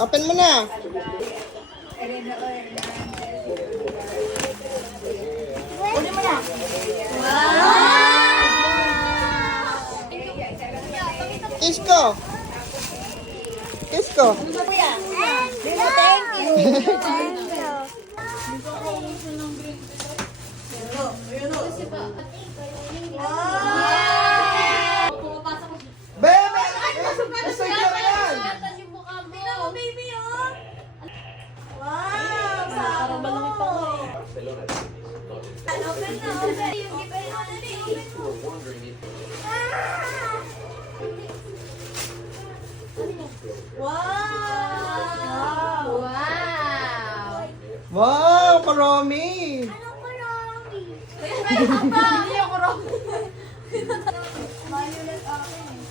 Open mo na. Ulit mo na. Kiss ko. Kiss ko. Thank you. Bebe! Gusto niyo yan! Baby, oh. Wow, sarap mo. Open na, open. Yung giveaway mo na rin, open mo. Wow! Wow! Wow, karami! Anong marami? Hindi ako marami. Violet akin eh.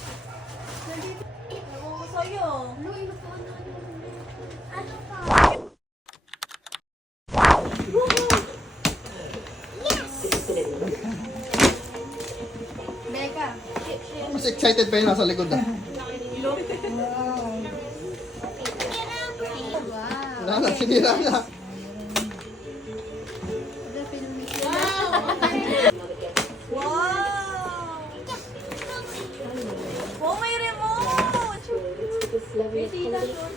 Ewan ko sa'yo. Ano pa? Becca. Mas excited pa yung nasa likod ah. Wala na, sinira na. Wow! Wow, may remote! May tita doon.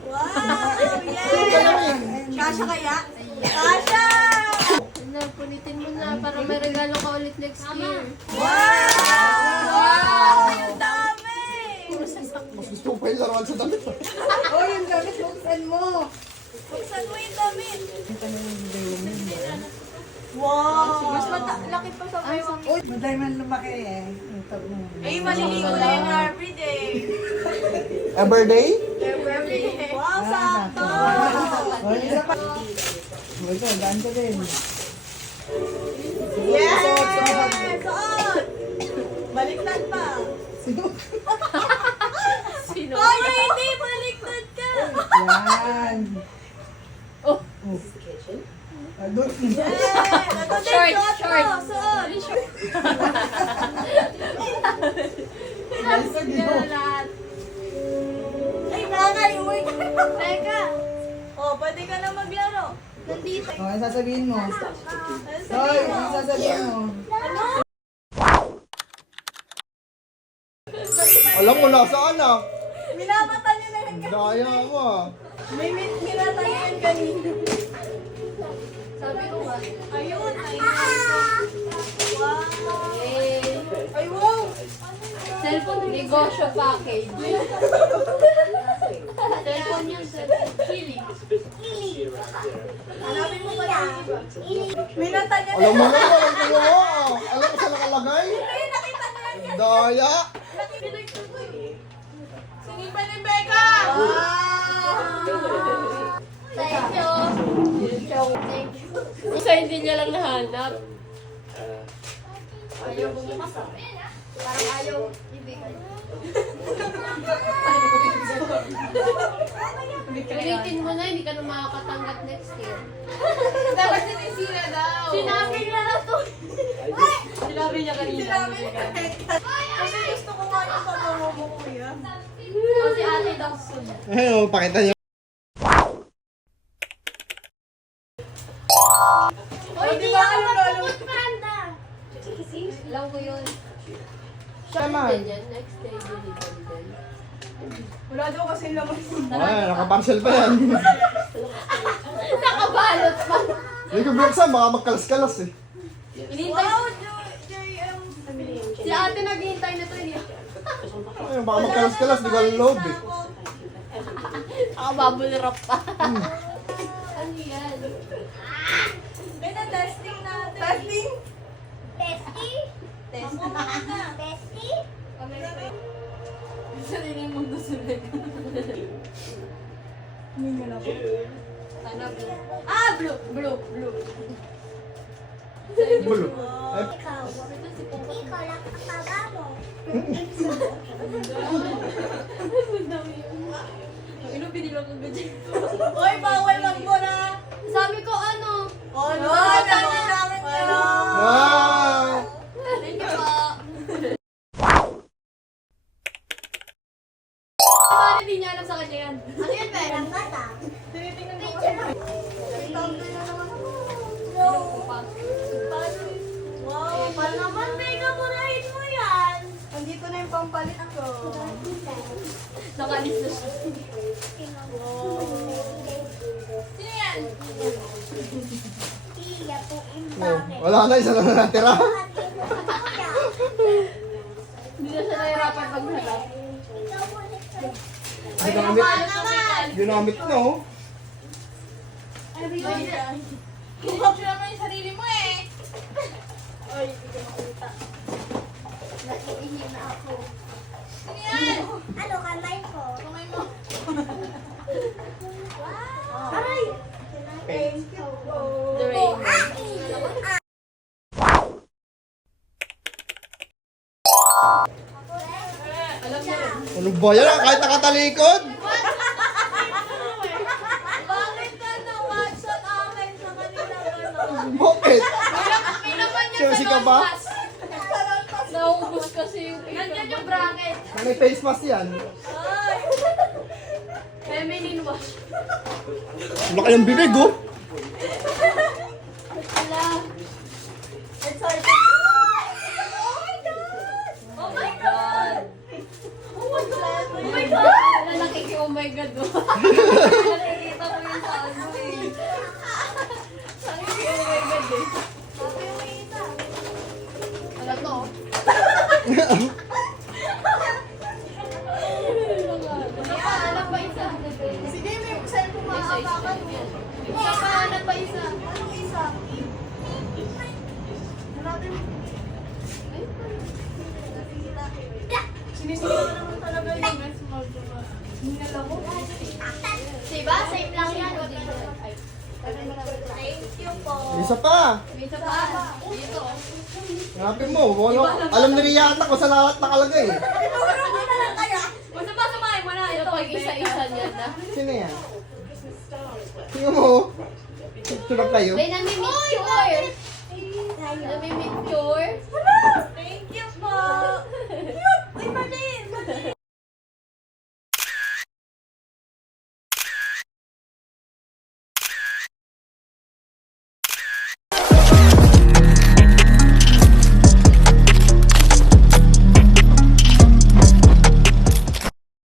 Wow! Yay! Kasha kaya? Kasha! Punitin mo na para may regalo ka ulit next year. Wow! Ang dami! Mas gusto ko pa yung laruan sa damit ah. Oh, yung gamit, buksan mo. Buksan mo yung damit. Wow! Mas laki pa sa baywang. Uy, madali man lumaki eh. Ito mo. Eh, maliligo na yung every day. Everyday? Wow, sakto! Oh, isa pa. Oh, ito, daan ka din. Yes! Suot! Baliktad pa. Sino? Ay, hindi! Baliktad ka! Yan. Oh. Adult mo. Ito din, Short, suot short. mo, suot. Lahat. Ay, bagay, uwi ka. Teka. Oh, pwede ka na maglaro. Nandito. Oh, ano sasabihin mo? Ano Hoy, sabihin mo? ano sasabihin mo? Ano? Alam mo na saan ah. Minamata niyo na yan. Daya ako ah. May minata niyo yan kanina. Sabi ko nga. Ayun, ayun. Wow. Ay, wow. Cellphone negosyo package. Cellphone yun, cellphone. Kilig. Hanapin mo pa lang, iba. Minata niya na. Alam mo na, alam ko mo ah. Alam mo saan nakalagay? Ay, nakita na yan. Daya. Sinipan ni Becca. Wow. Thank you. Thank you. Kasi hindi niya lang nahanap. Ayaw bumukas ah. Parang ayaw ibigay. Pilitin mo na, hindi ka na makakatanggap next year. Dapat sinisira daw. Sinabi niya na to. Sinabi niya kanina. Sinabi niya. Kasi gusto ko nga yung pamamo mo, kuya. Kasi ate daw sunod. Ayun, pakita niyo. Oy, di ba ano lalo? Alam ko yun. Tama. Din yan, next day delivery din. Wala daw kasi laman. Ay, nakaparcel pa yan. Nakabalot pa. Hindi ko buksan, baka magkalas-kalas eh. Inintay. Wow, JM. Si ate naghihintay na to. Ayun, baka magkalas-kalas, di ko alam loob eh. Nakababulrap pa. Ano yan? Beta, testing natin. Testing? Testing? Testing. Testing? Sarili mong nasunod. Hindi nyo na po. Sana blue. Ah, blue. Blue. Blue. Bulo. Ay, Ikaw. Ikaw lang kapaba mo. Ano binila ko ganyan? Hoy, bawal magmura. Sabi ko ano? Oh, no, namin niya. ah! hindi niya alam sa kanya yan. Ano yan, Ben? Bata. Tinitingnan ko kasi. Wow, paano naman, Mega, murahin mo yan. Andito na yung pampalit ko. Nakalis na siya. Sino yan? Oh, wala na, isa lang na natira. Hindi na siya nahirapan maghanap. Ginamit. Ginamit na, oh. Hihap siya naman yung sarili mo eh. Ay, hindi ko makita. Naiihi na ako. Sino yan? Ano, kamay ko? Kamay mo. Wow! Aray! Thank you po. The rain. Alam niya rin. Ano ba yan? Kahit nakatalikod. Bakit ka nawag sa akin sa kanilang ano? Bakit? May laman niya Chelsea ka ba? Nauubos kasi yung paper. Nandiyan yung bracket. May face mask yan. Ay! Feminine wash. Wala kayong bibig, oh. Ala. Excited. Oh my God! Oh my God! Oh my God! Oh my God! Ala, nakiki oh my god. Oh. Nakikita ko yun sa ano eh. Nakiki oh my god eh. Sabi yung isa. Ala to. Hanap pa isa. Sige, may cellphone makakapakan mo. Hanap pa isa. Anong isa? Hanapin mo. Sinisira ko naman talaga yung hinala mo. Diba? Same lang yan. Thank you po. Isa pa. May isa pa. Dito. Hanapin mo. Wala, alam ni Riyata kung saan nakalagay. Ituro mo na lang kaya. Basta pa samahin mo na. Ito Ito, pag isa-isa niya na. Sino yan? Tingnan mo, oh. Tulog kayo. May namimicture. Namimicture. Thank